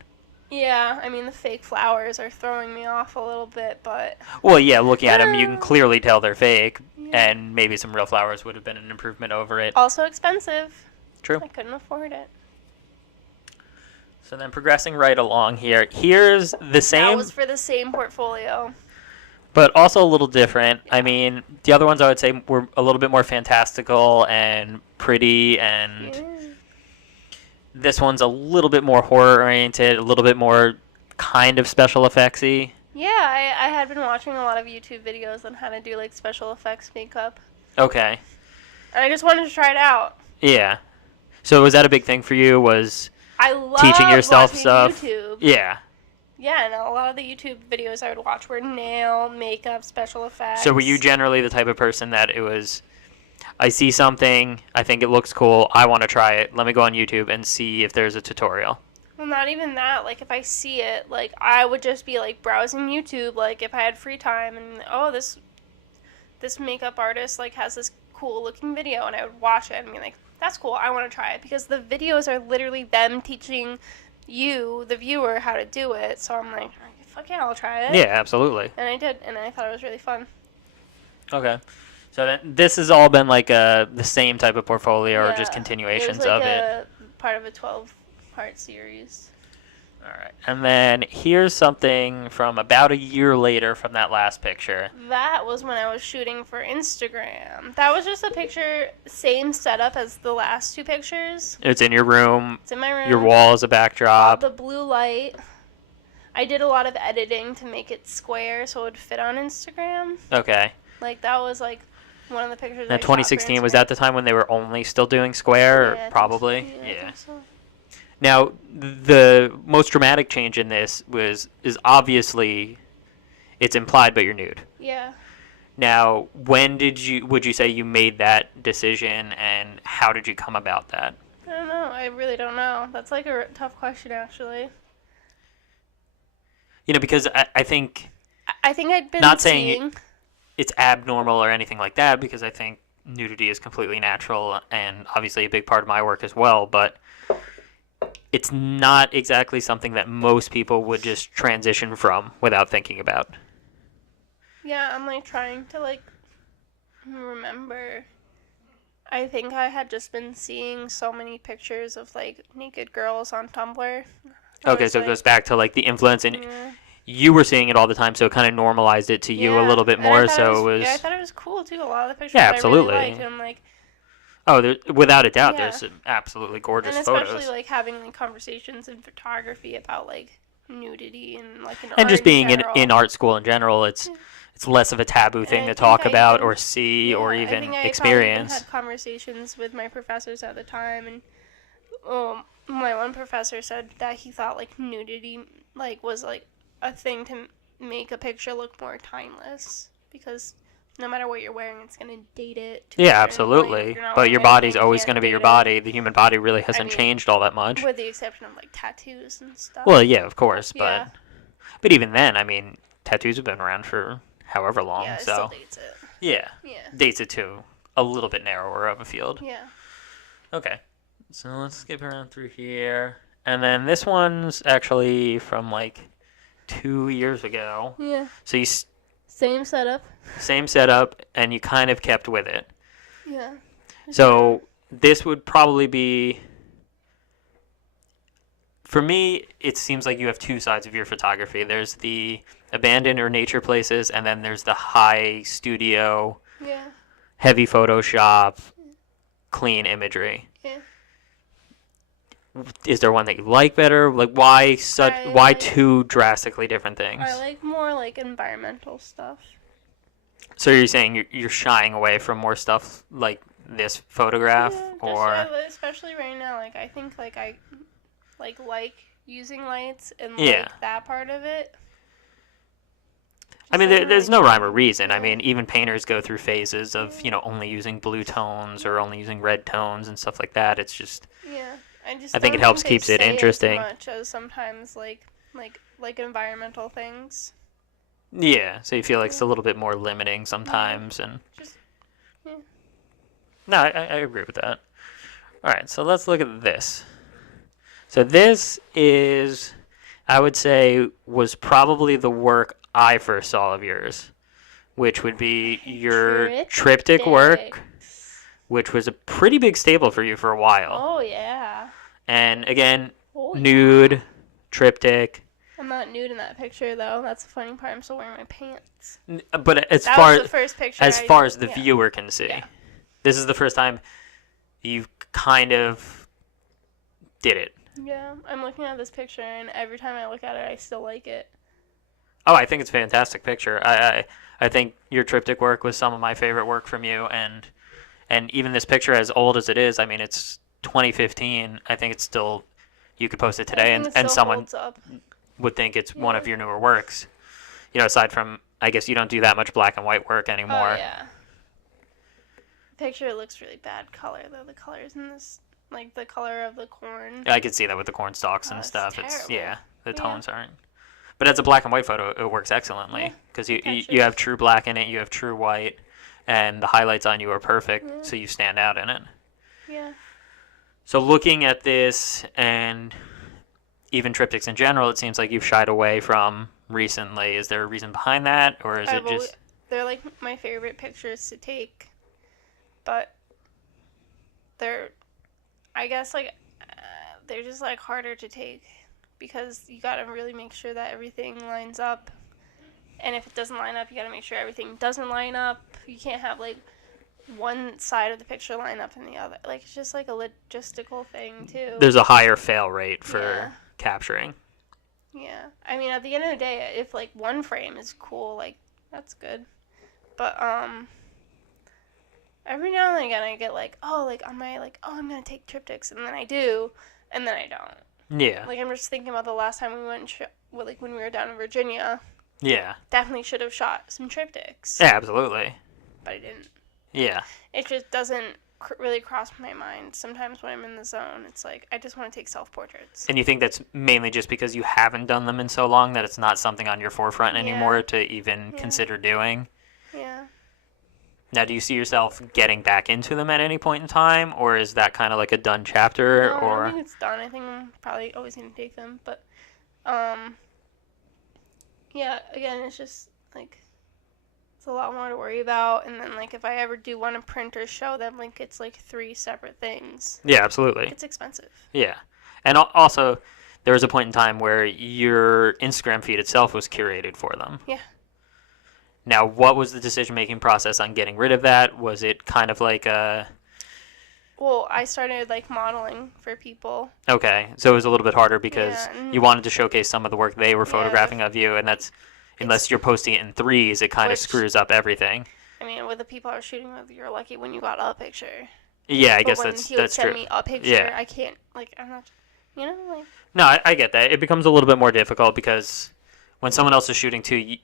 Yeah, I mean, the fake flowers are throwing me off a little bit, but... Well, yeah, looking at them, you can clearly tell they're fake, and maybe some real flowers would have been an improvement over it. Also expensive. True. I couldn't afford it. So then progressing right along here, here's the same... That was for the same portfolio. But also a little different. I mean, the other ones I would say were a little bit more fantastical and pretty, and this one's a little bit more horror-oriented, a little bit more kind of special effects-y. Yeah, I had been watching a lot of YouTube videos on how to do, like, special effects makeup. Okay. And I just wanted to try it out. Yeah. So was that a big thing for you, was I love teaching yourself watching stuff? YouTube. Yeah. Yeah, and a lot of the YouTube videos I would watch were nail, makeup, special effects. So were you generally the type of person that it was, I see something, I think it looks cool, I want to try it, let me go on YouTube and see if there's a tutorial? Well, not even that. Like, if I see it, like, I would just be, like, browsing YouTube, like, if I had free time, and, oh, this makeup artist, like, has this cool-looking video, and I would watch it and be like, that's cool, I want to try it, because the videos are literally them teaching you, the viewer, how to do it, so I'm like, fuck yeah, I'll try it. Yeah, absolutely. And I did, and I thought it was really fun. Okay. So then this has all been, like, the same type of portfolio or just continuations it was like of it? a part of a 12-part series. All right. And then here's something from about a year later from that last picture. That was when I was shooting for Instagram. That was just a picture, same setup as the last 2 pictures. It's in your room. It's in my room. Your wall is a backdrop. The blue light. I did a lot of editing to make it square so it would fit on Instagram. Okay. Like, that was, like, one of the pictures Now, 2016, was that the time when they were only still doing square? Yeah, Or probably? I think so. Now, the most dramatic change in this is obviously, it's implied, but you're nude. Yeah. Now, when would you say you made that decision, and how did you come about that? I don't know. I really don't know. That's like a tough question, actually. You know, because I think... I think I'd been not saying it's abnormal or anything like that, because I think nudity is completely natural and obviously a big part of my work as well, but it's not exactly something that most people would just transition from without thinking about. Yeah, I'm like trying to like remember. I think I had just been seeing so many pictures of like naked girls on Tumblr. Okay, so it goes back to like the influence, and you were seeing it all the time, so it kind of normalized it to you a little bit more. So it was. Yeah, I thought it was cool too. A lot of the pictures absolutely. I really liked, and I'm like. Oh, without a doubt, there's some absolutely gorgeous and photos. especially like having like conversations in photography about like nudity and like in and art just being in art school in general, it's less of a taboo thing to talk about or see or even experience. I had conversations with my professors at the time, and my one professor said that he thought like nudity like was like a thing to make a picture look more timeless because no matter what you're wearing, it's gonna date it. To Yeah, a certain point. If absolutely. you're not But wearing your anything, body's you always can't going to be date your it. body. The human body really I hasn't mean, changed all that much. with the exception of like tattoos and stuff. Well, yeah, of course, Yeah. but even then, I mean, tattoos have been around for however long, Yeah, it so still dates it. yeah, Yeah. dates it to a little bit narrower of a field. Yeah. Okay, so let's skip around through here, and then this one's actually from like 2 years ago. Yeah. So you Same setup. same setup, and you kind of kept with it. Yeah. So this would probably be, for me, it seems like you have two sides of your photography. There's the abandoned or nature places, and then there's the high studio, Yeah. heavy Photoshop, clean imagery. Yeah. Is there one that you like better? Like, why I why like- two drastically different things? I like more like environmental stuff. So you're saying you're shying away from more stuff like this photograph, Yeah, or especially right now, like I think like I like using lights and Yeah. like that part of it. I mean, Just doesn't there's really no rhyme or change. reason. I Yeah. mean, even painters go through phases of, only using blue tones or only using red tones and stuff like that. It's just, Yeah, I think it helps keeps it interesting. As much as sometimes like environmental things. yeah, so you feel like it's a little bit more limiting sometimes. And Just yeah. no, I agree with that. All right, so let's look at this. So this is, I would say, was probably the work I first saw of yours, which would be your triptych work, which was a pretty big staple for you for a while. Oh yeah. And again, Oh, yeah. nude, triptych. I'm not nude in that picture though. That's the funny part. I'm still wearing my pants. But as That far was the first picture. as I- far as the yeah. viewer can see, Yeah. this is the first time you kind of did it. Yeah, I'm looking at this picture, and every time I look at it, I still like it. Oh, I think it's a fantastic picture. I think your triptych work was some of my favorite work from you, and even this picture, as old as it is, I mean, it's 2015. I think it's still, you could post it today, I think it and still someone holds up. would think it's one of Yeah. your newer works. Aside from, I guess you don't do that much black and white work anymore. Oh yeah. Picture looks really bad color though. The colors in this, like the color of the corn. I could see that with the corn stalks and it's stuff. It's terrible. the Yeah. tones aren't. But as a black and white photo, it works excellently Yeah, because you catches. have true black in it, you have true white, and the highlights on you are perfect, Yeah. so you stand out in it. Yeah. So looking at this and even triptychs in general, it seems like you've shied away from recently. Is there a reason behind that, or is it just? They're like my favorite pictures to take, but they're, I guess they're just like harder to take because you gotta really make sure that everything lines up, and if it doesn't line up, you gotta make sure everything doesn't line up. You can't have like one side of the picture line up and the other. Like it's just like a logistical thing too. There's a higher fail rate for Yeah. capturing. Yeah. I mean, at the end of the day, if like one frame is cool, like that's good. But every now and again I get like, oh, like on my like, oh, I'm gonna take triptychs, and then I do, and then I don't. Yeah. Like I'm just thinking about the last time we went and like when we were down in Virginia. Yeah. Definitely should have shot some triptychs, Yeah, absolutely. but I didn't. Yeah. It just doesn't really cross my mind. Sometimes when I'm in the zone, it's like I just want to take self-portraits. And you think that's mainly just because you haven't done them in so long that it's not something on your forefront anymore to even consider doing? Yeah. Now, do you see yourself getting back into them at any point in time, or is that kind of like a done chapter? No, I or don't think it's done. I think I'm probably always going to take them. But, yeah, again, it's just, like, it's a lot more to worry about. And then, like, if I ever do want to print or show them, like, it's, like, 3 separate things. Yeah, absolutely. It's expensive. Yeah. And also, there was a point in time where your Instagram feed itself was curated for them. Yeah. Now, what was the decision-making process on getting rid of that? Was it kind of like a... Well, I started, like, modeling for people. Okay, so it was a little bit harder because Yeah, you wanted to showcase some of the work they were photographing of you, and that's, unless you're posting it in threes, it kind of Which- screws up everything. I mean, with the people I was shooting with, you're lucky when you got a picture. Yeah, I But guess when that's he would that's send true. me a picture, Yeah. I can't, like, I'm not, You know, like. No, I get that. It becomes a little bit more difficult because when someone else is shooting too,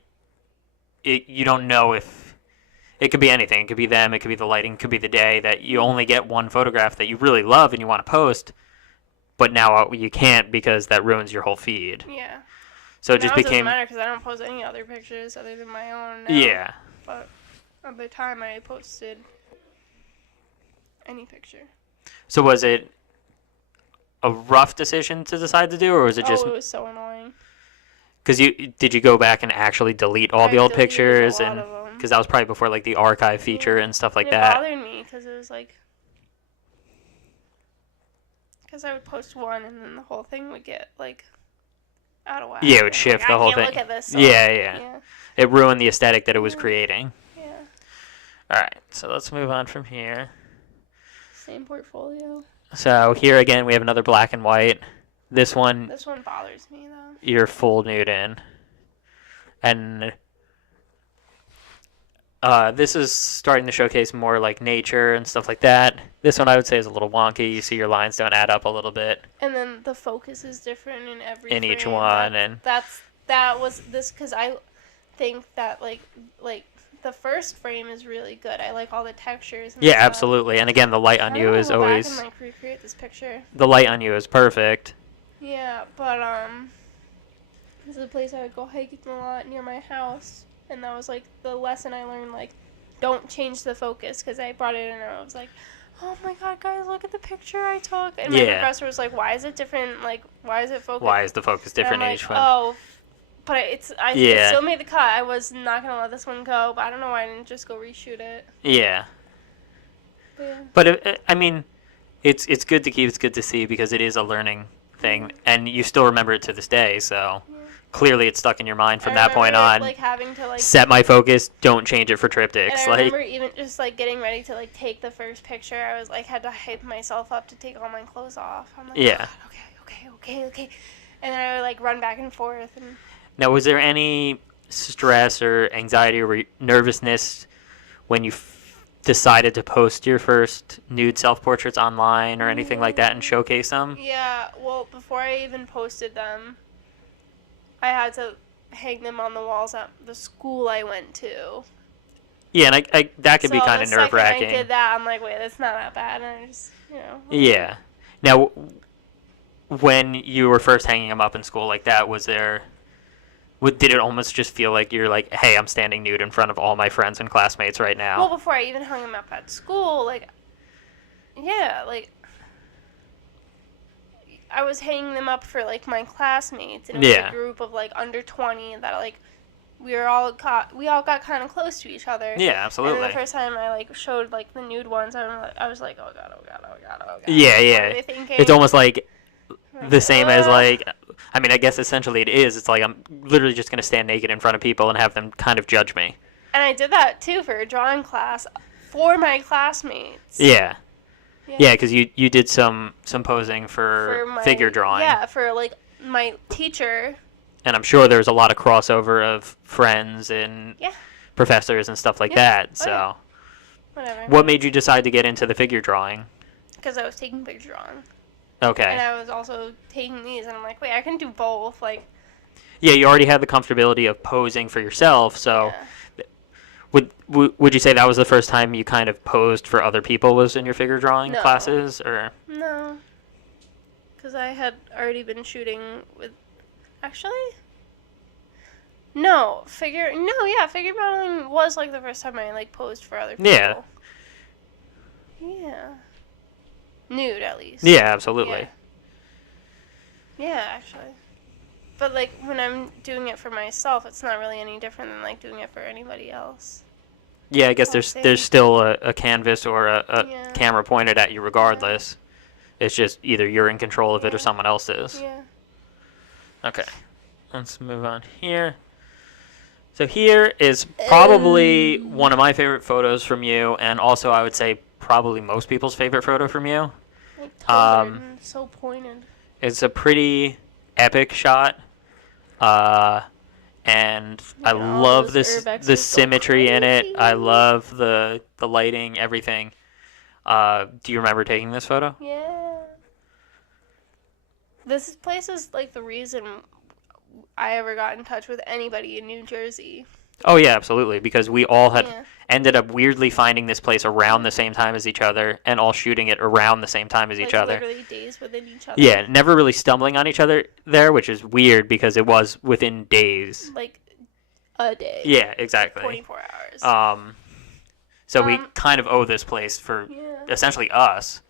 you don't know if it could be anything. It could be them. It could be the lighting. It could be the day that you only get one photograph that you really love and you want to post, but now you can't because that ruins your whole feed. Yeah. So it just Now became. It doesn't matter because I don't post any other pictures other than my own. Now. Yeah. But at the time I posted any picture. So was it a rough decision to decide to do, or was it just? Oh, it was so annoying. Because did you go back and actually delete all the old pictures, a and lot of them. because that was probably before like the archive feature and stuff like It that. bothered me because it was like, because I would post one and then the whole thing would get like out of whack. Yeah, it would shift the whole thing. Look at this. So, yeah. It ruined the aesthetic that it was creating. Yeah. All right, so let's move on from here. Same portfolio. So here again, we have another black and white. This one bothers me though. You're full nude in, and this is starting to showcase more like nature and stuff like that. This one I would say is a little wonky. You see your lines don't add up a little bit. And then the focus is different in every in frame. each one, that was this because I think that like the first frame is really good. I like all the textures. And yeah, stuff. Absolutely. And again, the light on you is always. Back and, like, recreate this picture. The light on you is perfect. Yeah, but this is a place I would go hiking a lot near my house, and that was like the lesson I learned. Like, don't change the focus because I brought it in and I was like, oh my god, guys, look at the picture I took. And my professor was like, why is it different? Like, why is it focused? Why is the focus different in each one? Oh, but it still made the cut. I was not gonna let this one go, but I don't know why I didn't just go reshoot it. Yeah. Yeah. But I mean, it's good to keep. It's good to see because it is a learning thing, and you still remember it to this day. So clearly, it's stuck in your mind from that point on. Like having to set my focus. Don't change it for triptychs. And I remember even just like getting ready to like take the first picture. I was like had to hype myself up to take all my clothes off. I'm like, yeah. Okay. And then I would like run back and forth. And now, was there any stress or anxiety or nervousness when you decided to post your first nude self-portraits online or anything like that and showcase them? Yeah, well, before I even posted them, I had to hang them on the walls at the school I went to. Yeah, and that could be kind of nerve-wracking. I did that, I'm like, wait, that's not that bad, and I just, Yeah. Now, when you were first hanging them up in school like that, did it almost just feel like you're like, hey, I'm standing nude in front of all my friends and classmates right now? Well, before I even hung them up at school, like, yeah, like, I was hanging them up for, like, my classmates, and it was a group of, like, under 20 that, like, we all got kind of close to each other. Yeah, absolutely. And then the first time I, like, showed, like, the nude ones, I was like, oh, God. Yeah. What are they thinking? It's almost like the same as, like, I mean, I guess essentially it is. It's like I'm literally just going to stand naked in front of people and have them kind of judge me. And I did that, too, for a drawing class for my classmates. Yeah. Yeah, because you did some posing for figure drawing. Yeah, for, like, my teacher. And I'm sure there's a lot of crossover of friends and professors and stuff like that. So, whatever. What made you decide to get into the figure drawing? Because I was taking figure drawing. Okay. And I was also taking these, and I'm like, wait, I can do both. Like. Yeah, you already had the comfortability of posing for yourself, so. Yeah. Would you say that was the first time you kind of posed for other people was in your figure drawing classes, or? No. Because I had already been shooting with. Actually. No, figure modeling was like the first time I like posed for other people. Yeah. Yeah. Nude, at least. Yeah, absolutely. Yeah, actually. But, like, when I'm doing it for myself, it's not really any different than, like, doing it for anybody else. Yeah, I guess there's still a canvas or a camera pointed at you regardless. Yeah. It's just either you're in control of it or someone else is. Yeah. Okay. Let's move on here. So here is probably one of my favorite photos from you, and also I would say probably most people's favorite photo from you. So pointed. It's a pretty epic shot, and I love the symmetry in it. I love the lighting, everything. Do you remember taking this photo? Yeah. This place is like the reason I ever got in touch with anybody in New Jersey. Oh yeah, absolutely. Because we all had Yeah. ended up weirdly finding this place around the same time as each other, and all shooting it around the same time as each Like other. literally days within each other. Yeah, never really stumbling on each other there, which is weird because it was within days. Like a day. Yeah, exactly. 24 hours. So we kind of owe this place for Yeah. essentially us.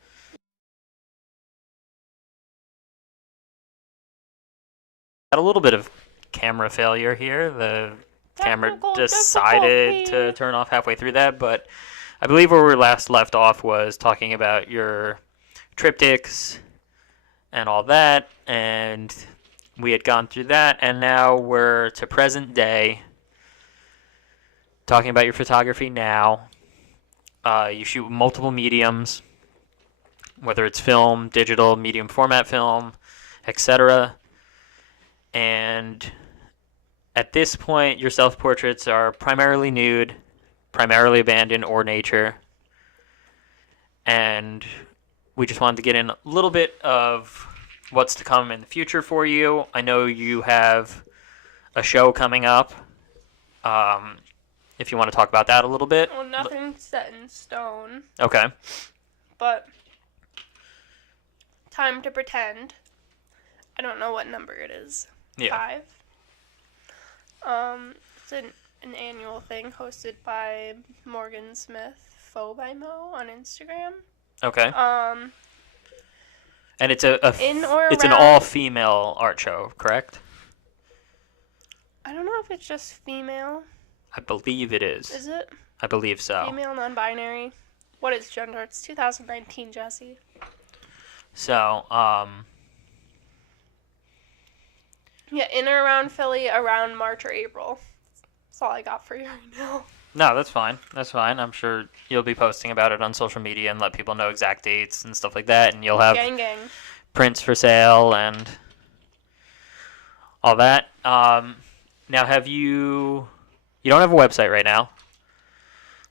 Had a little bit of camera failure here. The camera Technical decided to difficulty. turn off halfway through that, but I believe where we last left off was talking about your triptychs and all that, and we had gone through that, and now we're to present day, talking about your photography now. You shoot multiple mediums, whether it's film, digital, medium format film, etc. And at this point, your self-portraits are primarily nude, primarily abandoned or nature. And we just wanted to get in a little bit of what's to come in the future for you. I know you have a show coming up. If you want to talk about that a little bit. Well, nothing's set in stone. Okay. But time to pretend. I don't know what number it is. Yeah. 5. It's an annual thing hosted by Morgan Smith, Faux by Mo on Instagram. Okay. And it's it's an around- all-female art show, correct? I don't know if it's just female. I believe it is. Is it? I believe so. Female, non-binary. What is gender? It's 2019, Jesse. So, Yeah, in or around Philly around March or April. That's all I got for you right now. no, that's fine. That's fine. I'm sure you'll be posting about it on social media and let people know exact dates and stuff like that, and you'll have Gang, gang. prints for sale and all that. Now, have you... You don't have a website right now,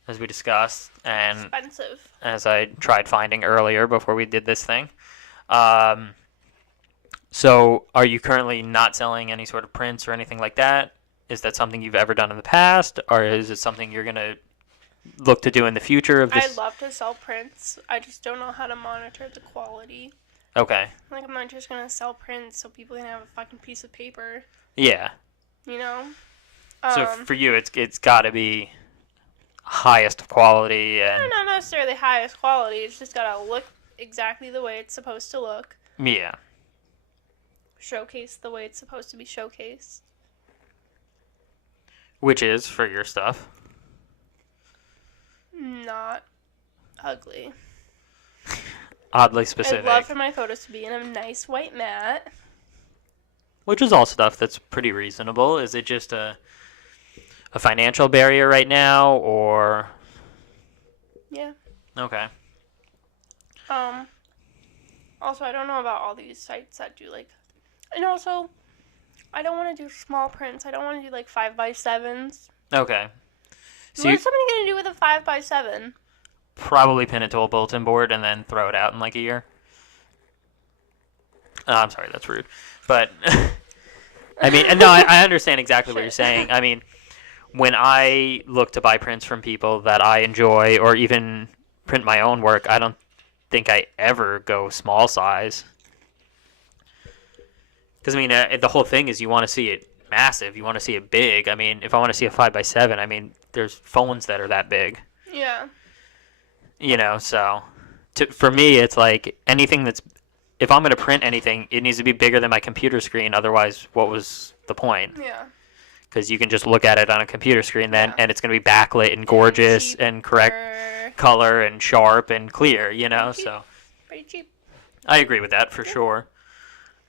as we discussed, and Expensive. as I tried finding earlier before we did this thing. So are you currently not selling any sort of prints or anything like that? Is that something you've ever done in the past, or is it something you're going to look to do in the future of this? I'd love to sell prints. I just don't know how to monitor the quality. Okay. Like, I'm not just going to sell prints so people can have a fucking piece of paper, Yeah. you know? So for you, it's got to be highest quality and Not necessarily highest quality. It's just got to look exactly the way it's supposed to look. yeah. Showcase the way it's supposed to be showcased. Which is for your stuff. Not ugly. Oddly specific. I'd love for my photos to be in a nice white mat. Which is all stuff that's pretty reasonable. Is it just a financial barrier right now, or? Yeah. Okay. Also, I don't know about all these sites that do like, and also, I don't want to do small prints. I don't want to do like 5x7s. Okay. So What is somebody gonna do with a 5x7? probably pin it to a bulletin board and then throw it out in like a year. I'm sorry, that's rude. But, I mean, no, I understand exactly what you're saying. I mean, when I look to buy prints from people that I enjoy or even print my own work, I don't think I ever go small size. Because, I mean, the whole thing is you want to see it massive. You want to see it big. I mean, if I want to see a 5x7, I mean, there's phones that are that big. Yeah. You know, so for me, it's like anything that's... If I'm going to print anything, it needs to be bigger than my computer screen. Otherwise, what was the point? Yeah. Because you can just look at it on a computer screen then, Yeah. and it's going to be backlit and gorgeous cheap and correct or color and sharp and clear, you know? cheap. So pretty cheap. I agree with that for sure.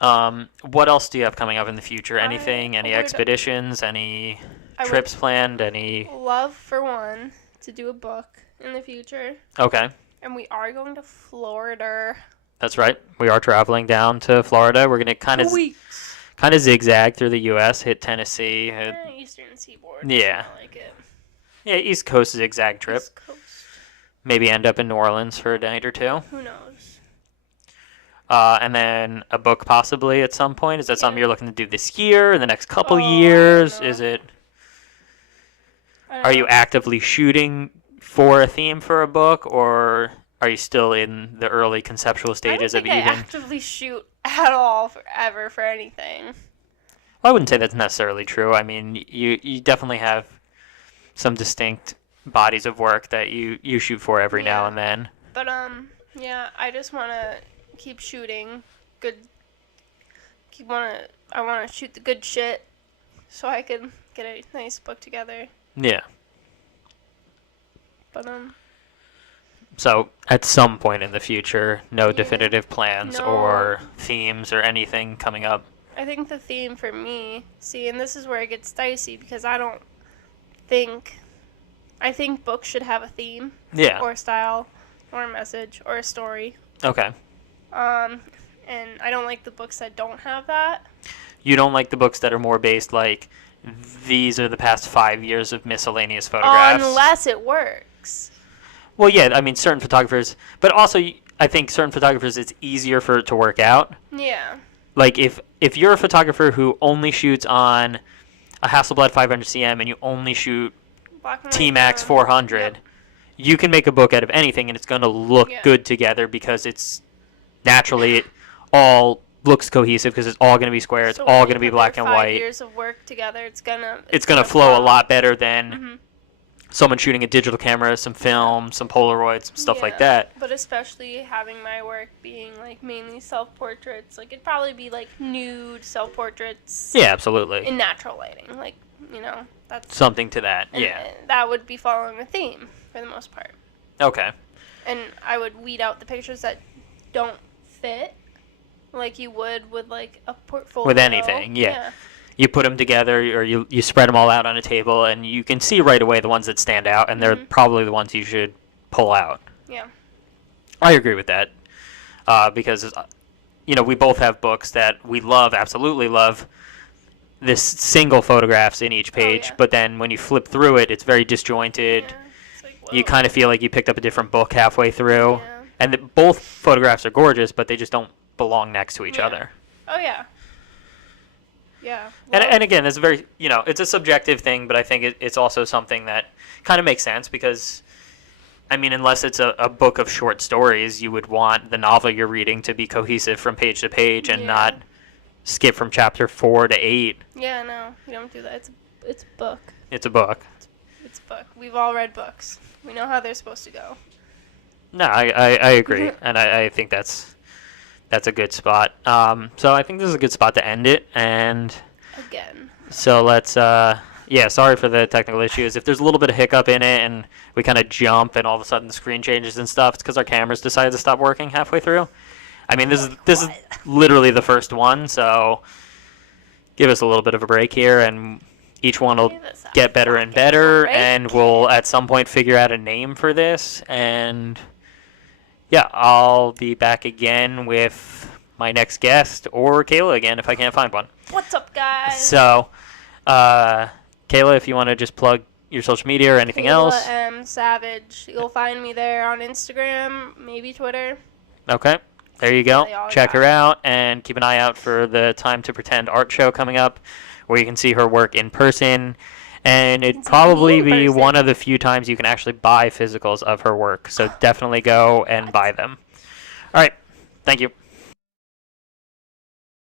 What else do you have coming up in the future? Anything? Any would- expeditions? Any I trips planned? Any? would love for one to do a book in the future, Okay. and we are going to Florida. That's right. We are traveling down to Florida. We're going to kind of Weeks. zigzag through the U.S., hit Tennessee. Eastern Seaboard. Yeah. I like it. Yeah, East Coast zigzag trip. East Coast. Maybe end up in New Orleans for a night or two. Who knows? and then a book possibly at some point. Is that something Yeah. you're looking to do this year, in the next couple Oh, I don't years? know. Is it? I don't Are you know. actively shooting for a theme for a book, or are you still in the early conceptual I don't stages of think I even? actively shoot at all forever for anything. Well, I wouldn't say that's necessarily true. I mean, you definitely have some distinct bodies of work that you shoot for every now Yeah. and then. But yeah, I just wanna keep shooting good. I wanna shoot the good shit, so I can get a nice book together. Yeah. But So at some point in the future, no Yeah. definitive plans No. or themes or anything coming up. I think the theme for me, see, and this is where it gets dicey because I think books should have a theme Yeah. or a style or a message or a story. Okay. And I don't like the books that don't have that. You don't like the books that are more based like these are the past 5 years of miscellaneous photographs. Unless it works. Well, yeah, I mean certain photographers, but also I think certain photographers it's easier for it to work out. Yeah. Like if you're a photographer who only shoots on a Hasselblad 500 cm and you only shoot Black and white, T-Max 400, Yep. you can make a book out of anything and it's going to look Yeah. good together because it's naturally it all looks cohesive because it's all going to be square, it's So all when going to you be put black their and 5 white. years of work together, it's gonna Flow a lot better than Mhm. someone shooting a digital camera, some film, some Polaroids, stuff like Yeah. that. But especially having my work being like mainly self-portraits, like it'd probably be like nude self-portraits Yeah, absolutely. in natural lighting, like that's Something to that. and Yeah. that would be following a theme for the most part. Okay. And I would weed out the pictures that don't fit, like you would with like a portfolio. With anything, yeah. You put them together or you spread them all out on a table and you can see right away the ones that stand out and they're Mhm. probably the ones you should pull out. Yeah. I agree with that because we both have books that we love, absolutely love, this single photographs in each page, yeah. but then when you flip through it, it's very disjointed. Yeah. It's like, You whoa. kind of feel like you picked up a different book halfway through. Yeah. And both photographs are gorgeous, but they just don't belong next to each Yeah. other. Oh yeah. Yeah. And again, it's very, it's a subjective thing, but I think it's also something that kind of makes sense because, I mean, unless it's a book of short stories, you would want the novel you're reading to be cohesive from page to page and Yeah. not skip from chapter 4 to 8. Yeah, no, you don't do that. It's a book. It's a book. It's a book. We've all read books. We know how they're supposed to go. No, I agree, and I think that's a good spot. So I think this is a good spot to end it, and Again. so let's sorry for the technical issues. If there's a little bit of hiccup in it and we kind of jump and all of a sudden the screen changes and stuff, it's because our cameras decided to stop working halfway through. I mean, this is literally the first one, so give us a little bit of a break here, and each one will Give us a get better and fucking better, break. and we'll at some point figure out a name for this, and yeah, I'll be back again with my next guest, or Kayla again if I can't find one. What's up, guys? So, Kayla, if you want to just plug your social media or anything else. Kayla M. Savage. You'll find me there on Instagram, maybe Twitter. Okay, there you go. They all Check got her it. out and keep an eye out for the Time to Pretend art show coming up where you can see her work in person. And it'd see me probably in be person. one of the few times you can actually buy physicals of her work. So definitely go and buy them. All right. Thank you.